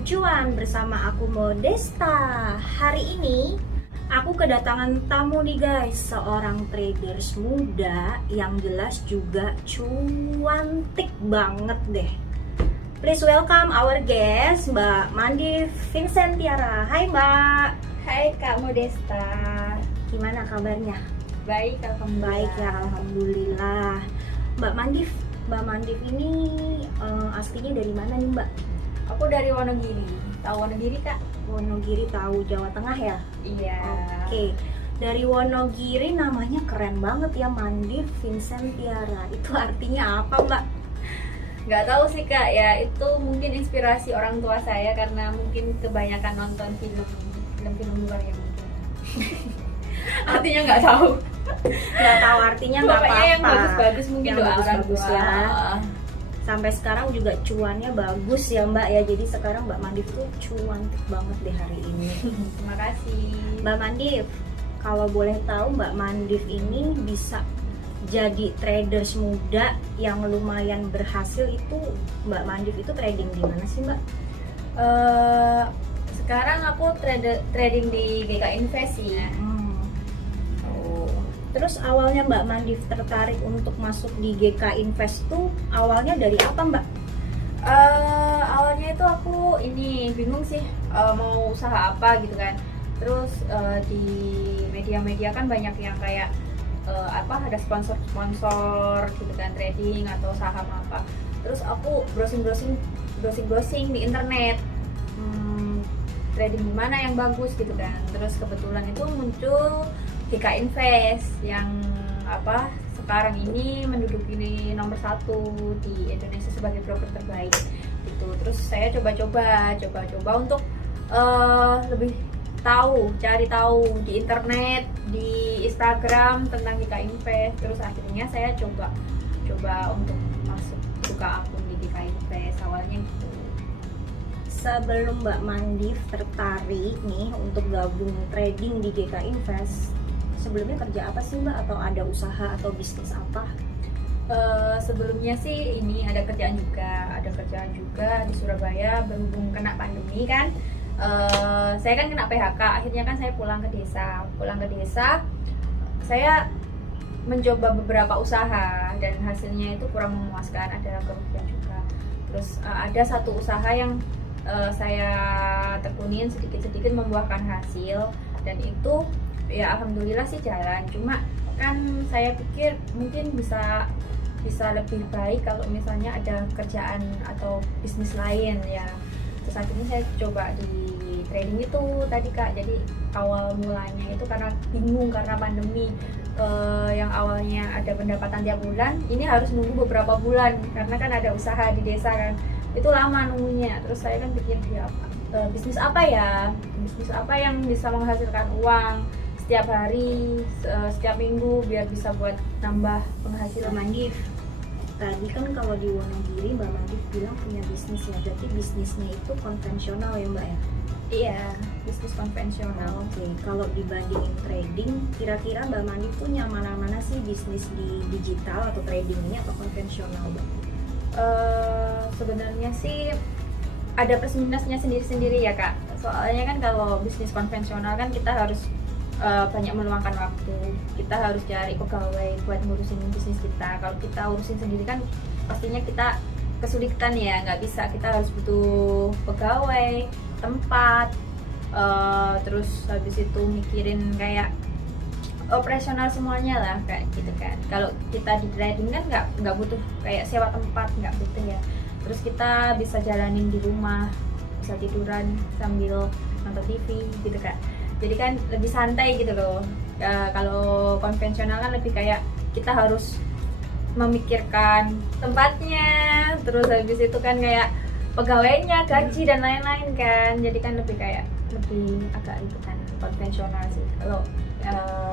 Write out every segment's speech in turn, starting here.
Cuan bersama aku Modesta. Hari ini aku kedatangan tamu nih guys, seorang traders muda yang jelas juga cuantik banget deh. Please welcome our guest, Mbak Mandi Vincentiara. Hai Mbak. Hai Kak Modesta. Gimana kabarnya? Baik, alhamdulillah. Baik ya, alhamdulillah. Mbak Mandif ini aslinya dari mana nih Mbak? Aku dari Wonogiri. Tahu Wonogiri Kak? Wonogiri, tahu, Jawa Tengah ya? Iya. Oke, dari Wonogiri namanya keren banget ya, Mandif Vincentiara. Itu artinya apa Mbak? Nggak tahu sih Kak, ya itu mungkin inspirasi orang tua saya karena mungkin kebanyakan nonton film luar ya mungkin. Artinya nggak tahu. Nggak tahu artinya, nggak apa-apa. Pokoknya yang bagus-bagus mungkin Yang doa orang bagus-bagus tua. ya. Sampai sekarang juga cuannya bagus ya Mbak ya. Jadi sekarang Mbak Mandif tuh cuantik banget deh hari ini. Terima kasih. Mbak Mandif, kalau boleh tahu Mbak Mandif ini bisa jadi traders muda yang lumayan berhasil itu, Mbak Mandif itu trading di mana sih Mbak? Sekarang aku trading di GK Invest ya. Terus awalnya Mbak Mandif tertarik untuk masuk di GK Invest tuh awalnya dari apa Mbak? Awalnya itu aku ini bingung sih mau usaha apa gitu kan. Terus di media-media kan banyak yang kayak ada sponsor gitu kan, trading atau saham apa. Terus aku browsing di internet, trading di mana yang bagus gitu kan. Terus kebetulan itu muncul GK Invest yang sekarang ini menduduki nomor 1 di Indonesia sebagai broker terbaik gitu. Terus saya coba-coba untuk lebih cari tahu di internet, di Instagram tentang GK Invest. Terus akhirnya saya coba untuk masuk buka akun di GK Invest awalnya gitu. Sebelum Mbak Mandif tertarik nih untuk gabung trading di GK Invest, sebelumnya kerja apa sih Mbak? Atau ada usaha atau bisnis apa? Sebelumnya sih ini ada kerjaan juga di Surabaya. Berhubung kena pandemi kan, saya kan kena PHK. Akhirnya kan saya pulang ke desa. Saya mencoba beberapa usaha dan hasilnya itu kurang memuaskan, ada kerugian juga. Terus ada satu usaha yang saya tekunin sedikit-sedikit membuahkan hasil, dan itu ya alhamdulillah sih jalan. Cuma kan saya pikir mungkin bisa lebih baik kalau misalnya ada kerjaan atau bisnis lain ya. Terus akhirnya saya coba di trading itu tadi Kak. Jadi awal mulanya itu karena bingung karena pandemi, yang awalnya ada pendapatan tiap bulan ini harus nunggu beberapa bulan karena kan ada usaha di desa kan, itu lama nunggunya. Terus saya kan pikir ya bisnis apa yang bisa menghasilkan uang setiap hari, setiap minggu, biar bisa buat nambah penghasilan. Mandif, tadi kan kalau di Wonogiri Mbak Mandif bilang punya bisnis ya, berarti bisnisnya itu konvensional ya Mbak ya? Iya, bisnis konvensional. Oke, kalau dibandingin trading, kira-kira Mbak Mandif tuh nyaman mana sih, bisnis di digital atau trading ini atau konvensional Mbak? Sebenarnya sih ada plus minusnya sendiri-sendiri ya Kak. Soalnya kan kalau bisnis konvensional kan kita harus banyak meluangkan waktu, kita harus cari pegawai buat ngurusin bisnis kita. Kalau kita urusin sendiri kan pastinya kita kesulitan ya, nggak bisa, kita harus butuh pegawai, tempat, terus habis itu mikirin kayak operasional semuanya lah kayak gitu kan. Kalau kita di trading kan nggak butuh kayak sewa tempat, nggak butuh ya. Terus kita bisa jalanin di rumah, bisa tiduran sambil nonton TV gitu kan. Jadi kan lebih santai gitu loh. Kalau konvensional kan lebih kayak kita harus memikirkan tempatnya, terus habis itu kan kayak pegawainya, gaji dan lain-lain kan. Jadi kan lebih agak itu kan konvensional sih. Kalau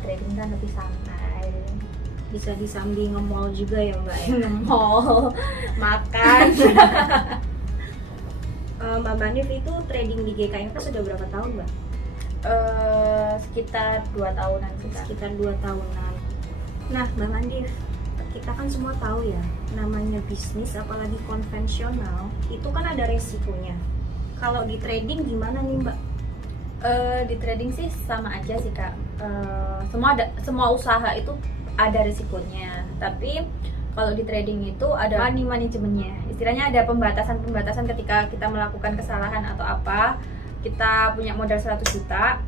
trading kan lebih santai. Bisa disambi nge-mall juga ya Mbak ya? Nge-mall, makan. Mbak Mandif itu trading di GK Invest sudah berapa tahun Mbak? Sekitar 2 tahunan sih. Sekitar 2 tahunan. Nah Mbak Mandif, kita kan semua tahu ya, namanya bisnis apalagi konvensional itu kan ada resikonya. Kalau di trading gimana nih Mbak? Di trading sih sama aja sih Kak. Semua usaha itu ada risikonya. Tapi kalau di trading itu ada money manajemennya. Istilahnya ada pembatasan ketika kita melakukan kesalahan atau apa. Kita punya modal 100 juta.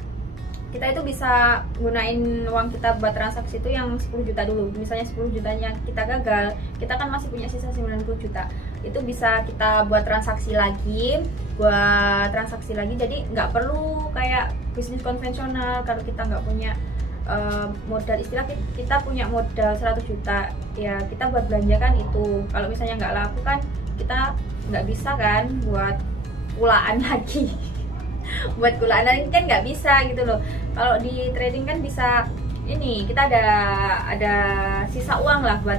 Kita itu bisa gunain uang kita buat transaksi itu yang 10 juta dulu. Misalnya 10 jutanya kita gagal, kita kan masih punya sisa 90 juta. Itu bisa kita buat transaksi lagi. Jadi nggak perlu kayak bisnis konvensional. Kalau kita nggak punya modal, istilah kita punya modal 100 juta ya kita buat belanja kan itu. Kalau misalnya nggak laku kan kita nggak bisa kan buat kulaan lagi. Buat kulaan lagi kan nggak bisa gitu loh. Kalau di trading kan bisa, ini kita ada sisa uang lah buat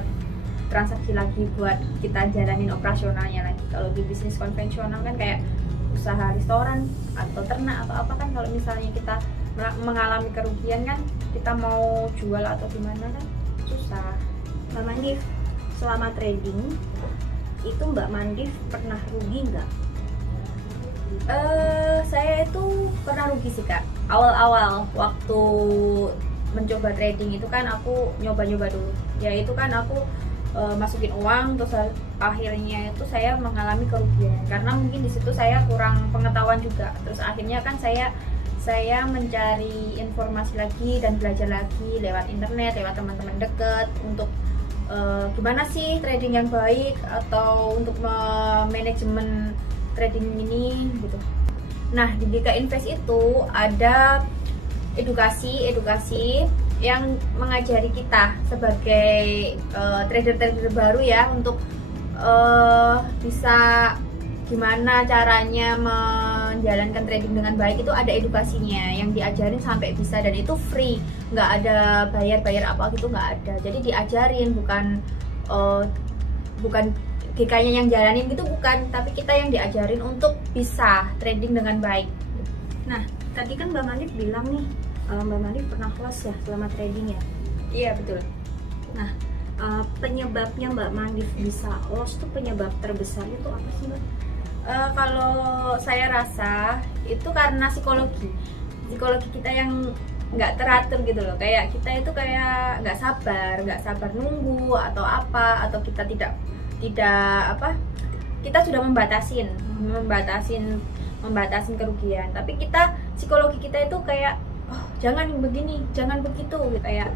transaksi lagi, buat kita jalanin operasionalnya lagi. Kalau di bisnis konvensional kan kayak usaha restoran atau ternak atau apa kan, kalau misalnya kita mengalami kerugian kan kita mau jual atau gimana kan susah. Mbak Mandif, selama trading itu Mbak Mandif pernah rugi nggak? Saya itu pernah rugi sih Kak. Awal-awal waktu mencoba trading itu kan aku nyoba-nyoba dulu. Ya itu kan aku masukin uang, terus akhirnya itu saya mengalami kerugian karena mungkin di situ saya kurang pengetahuan juga. Terus akhirnya kan saya mencari informasi lagi dan belajar lagi lewat internet, lewat teman-teman deket untuk gimana sih trading yang baik atau untuk manajemen trading ini gitu. Nah, di GK Invest itu ada edukasi yang mengajari kita sebagai trader-trader baru ya untuk bisa gimana caranya menjalankan trading dengan baik. Itu ada edukasinya yang diajarin sampai bisa, dan itu free, nggak ada bayar apa gitu, nggak ada. Jadi diajarin, bukan GK-nya yang jalanin gitu, bukan, tapi kita yang diajarin untuk bisa trading dengan baik. Nah, tadi kan Mbak Mandif bilang nih, Mbak Mandif pernah loss ya selama trading ya? Iya betul. Nah, penyebabnya Mbak Mandif bisa loss tuh, penyebab terbesar itu apa sih Mbak? Kalau saya rasa itu karena psikologi kita yang nggak teratur gitu loh. Kayak kita itu kayak nggak sabar nunggu atau apa, atau kita tidak kita sudah membatasin kerugian, tapi psikologi kita itu kayak jangan begini, jangan begitu gitu. Kayak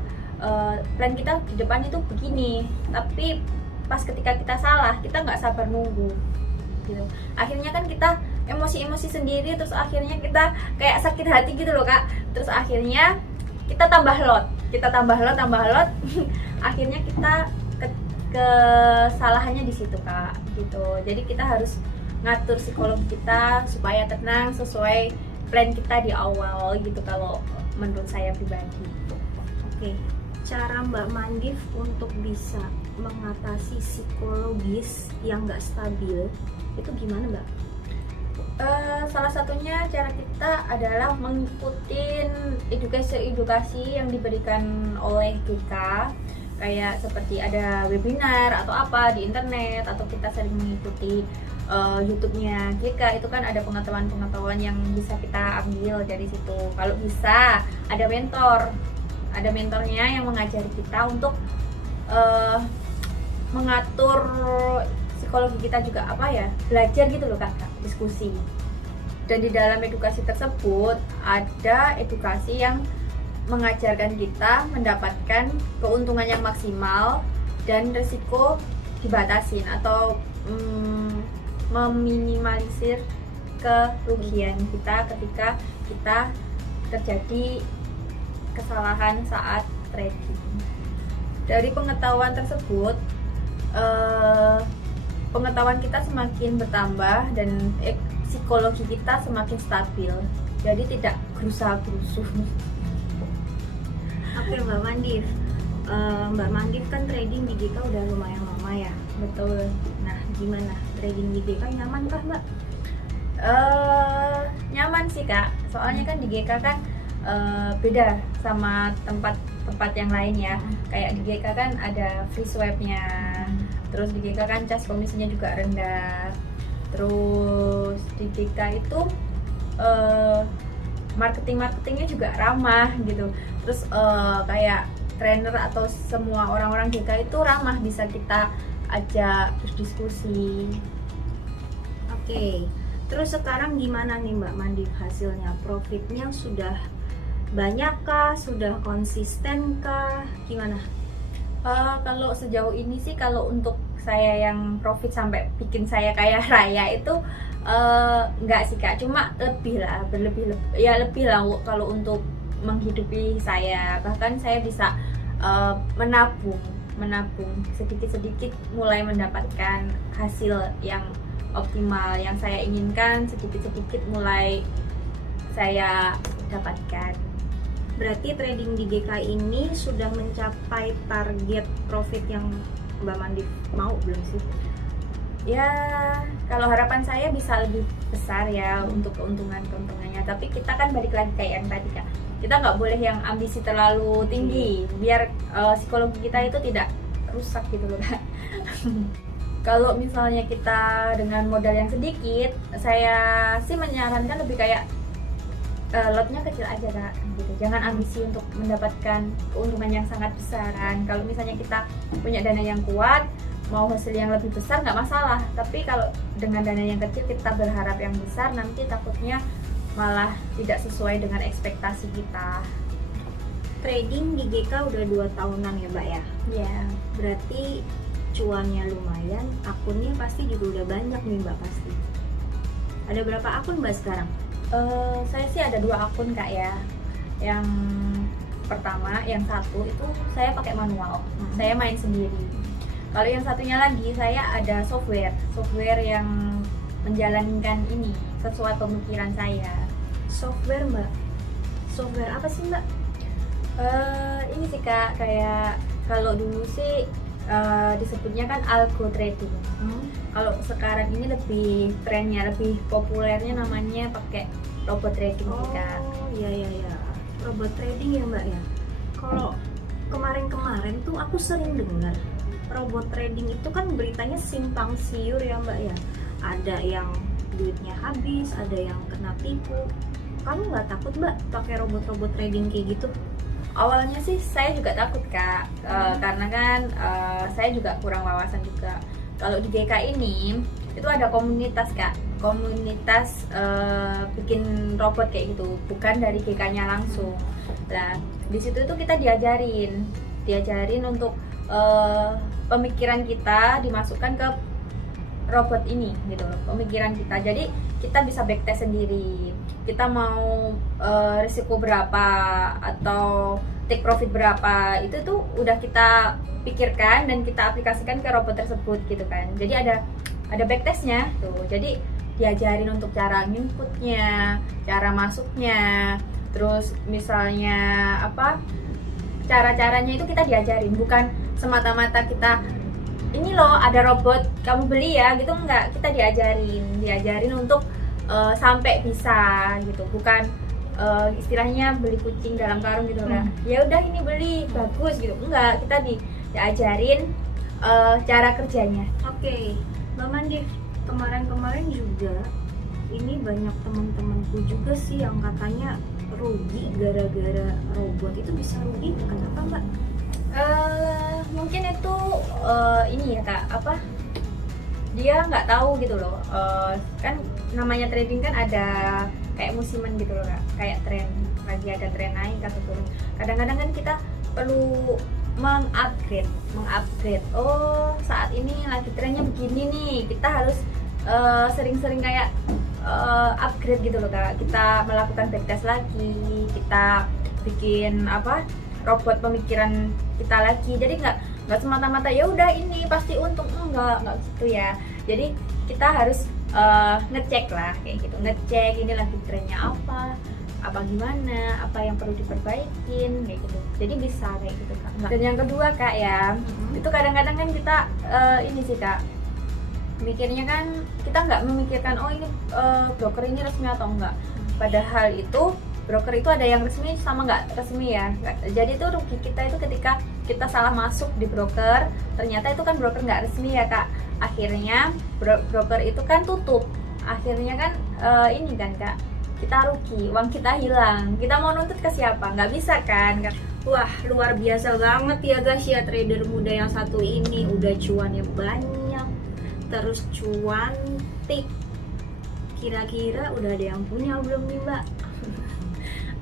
plan kita di depan itu begini, tapi pas ketika kita salah kita nggak sabar nunggu gitu. Akhirnya kan kita emosi sendiri, terus akhirnya kita kayak sakit hati gitu loh Kak. Terus akhirnya kita tambah lot akhirnya kita kesalahannya di situ Kak gitu. Jadi kita harus ngatur psikologi kita supaya tenang sesuai plan kita di awal gitu, kalau menurut saya pribadi. Oke, cara Mbak Mandif untuk bisa mengatasi psikologis yang nggak stabil itu gimana Mbak? Salah satunya cara kita adalah mengikuti edukasi yang diberikan oleh GK, kayak seperti ada webinar atau apa di internet, atau kita sering mengikuti YouTube-nya GK. Itu kan ada pengetahuan yang bisa kita ambil dari situ. Kalau bisa ada mentornya yang mengajari kita untuk mengatur psikologi kita juga, belajar gitu loh Kak, diskusi. Dan di dalam edukasi tersebut ada edukasi yang mengajarkan kita mendapatkan keuntungan yang maksimal dan risiko dibatasin atau meminimalisir kerugian kita ketika kita terjadi kesalahan saat trading. Dari pengetahuan tersebut, pengetahuan kita semakin bertambah dan psikologi kita semakin stabil, jadi tidak gerusa-gerusu. Oke Mbak Mandif, Mbak Mandif kan trading di GK udah lumayan lama ya? Betul. Nah, gimana trading di GK, nyaman kah Mbak? Nyaman sih Kak, soalnya kan di GK kan beda sama tempat yang lain ya. Kayak di GK kan ada free swap-nya, terus di GK kan cas komisinya juga rendah. Terus di GK itu marketingnya juga ramah gitu. Terus kayak trainer atau semua orang-orang GK itu ramah, bisa kita ajak berdiskusi. Oke, terus sekarang gimana nih Mbak Mandi hasilnya? Profitnya sudah banyak kah? Sudah konsisten kah? Gimana? Kalau sejauh ini sih, kalau untuk saya yang profit sampai bikin saya kaya raya itu enggak sih Kak, cuma lebih lah, lebih lah kalau untuk menghidupi saya. Bahkan saya bisa menabung sedikit-sedikit, mulai mendapatkan hasil yang optimal yang saya inginkan, sedikit-sedikit mulai saya dapatkan. Berarti trading di GK ini sudah mencapai target profit yang Mbak Mandi mau belum sih? Ya, kalau harapan saya bisa lebih besar ya untuk keuntungannya. Tapi kita kan balik lagi kayak yang tadi Kak, kita nggak boleh yang ambisi terlalu tinggi, biar psikologi kita itu tidak rusak gitu loh Kak. Kalau misalnya kita dengan modal yang sedikit, saya sih menyarankan lebih kayak lotnya kecil aja Kak, gitu. Jangan ambisi untuk mendapatkan keuntungan yang sangat besar kan. Kalau misalnya kita punya dana yang kuat, mau hasil yang lebih besar nggak masalah. Tapi kalau dengan dana yang kecil kita berharap yang besar, nanti takutnya malah tidak sesuai dengan ekspektasi kita. Trading di GK udah 2 tahunan ya Mbak ya? Iya. Berarti cuannya lumayan, akunnya pasti juga udah banyak nih Mbak pasti. Ada berapa akun Mbak sekarang? Saya sih ada 2 akun Kak ya. Yang pertama, yang satu itu saya pakai manual, saya main sendiri. Kalau yang satunya lagi, saya ada software yang menjalankan ini sesuai pemikiran saya. Software Mbak? Software apa sih Mbak? Ini sih Kak, kayak kalau dulu sih disebutnya kan algo trading. Kalau sekarang ini lebih trennya, lebih populernya namanya pakai robot trading sih Kak. Oh iya, robot trading ya Mbak ya. Kalau kemarin tuh aku sering dengar robot trading itu kan beritanya simpang siur ya Mbak ya. Ada yang duitnya habis, ada yang kena tipu. Kamu nggak takut Mbak pakai robot trading kayak gitu? Awalnya sih saya juga takut Kak, karena kan saya juga kurang wawasan juga. Kalau di GK ini itu ada komunitas Kak, komunitas bikin robot kayak gitu, bukan dari GK-nya langsung. Nah di situ itu kita diajarin untuk pemikiran kita dimasukkan ke robot ini gitu loh, pemikiran kita. Jadi kita bisa backtest sendiri, kita mau risiko berapa atau take profit berapa, itu tuh udah kita pikirkan dan kita aplikasikan ke robot tersebut gitu kan. Jadi ada backtestnya tuh, jadi diajarin untuk cara inputnya, cara masuknya, terus misalnya apa cara-caranya itu kita diajarin, bukan semata-mata kita ini loh ada robot kamu beli ya gitu, enggak. Kita diajarin untuk sampai bisa gitu, bukan istilahnya beli kucing dalam karung gitu kan. Ya udah ini beli bagus gitu, enggak. Kita diajarin cara kerjanya. Oke, Mbak Mandi, kemarin juga ini banyak teman-temanku juga sih yang katanya rugi gara-gara robot. Itu bisa rugi kenapa Mbak? Mungkin itu ini ya Kak, apa dia nggak tahu gitu loh. Kan namanya trading kan ada kayak musiman gitu loh Kak, kayak tren, lagi ada tren naik atau turun. Kadang-kadang kan kita perlu mengupgrade. Oh saat ini lagi trennya begini nih, kita harus sering-sering kayak upgrade gitu loh Kak. Kita melakukan backtest lagi, kita bikin apa robot pemikiran kita lagi. Jadi nggak semata-mata ya udah ini pasti untung, enggak gitu ya. Jadi kita harus ngecek lah kayak gitu, ngecek ini lagi trennya apa gimana, apa yang perlu diperbaikin kayak gitu. Jadi bisa kayak gitu Kak. Dan yang kedua Kak ya, itu kadang-kadang kan kita ini sih Kak, mikirnya kan kita nggak memikirkan oh ini broker ini resmi atau enggak. Padahal itu broker itu ada yang resmi sama nggak resmi ya. Jadi itu rugi kita itu ketika kita salah masuk di broker, ternyata itu kan broker nggak resmi ya Kak. Akhirnya broker itu kan tutup. Akhirnya kan ini kan Kak, kita rugi, uang kita hilang. Kita mau nuntut ke siapa? Nggak bisa kan? Wah, luar biasa banget ya guys ya, trader muda yang satu ini. Udah cuannya banyak, terus cuantik. Kira-kira udah ada yang punya belum nih Mbak?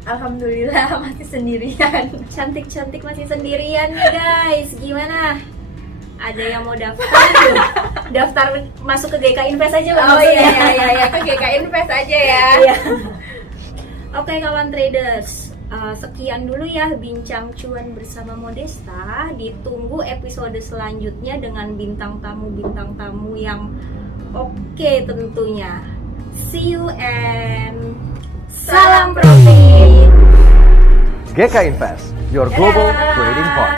Alhamdulillah masih sendirian. Cantik-cantik masih sendirian nih guys. Gimana? Ada yang mau daftar belum? Daftar masuk ke GK Invest aja Mbak, Oh maksudnya? iya, ke GK Invest aja ya. Iya. Oke kawan traders, sekian dulu ya bincang cuan bersama Modesta. Ditunggu episode selanjutnya dengan bintang tamu yang oke tentunya. See you and salam profit. GK Invest, your global trading partner.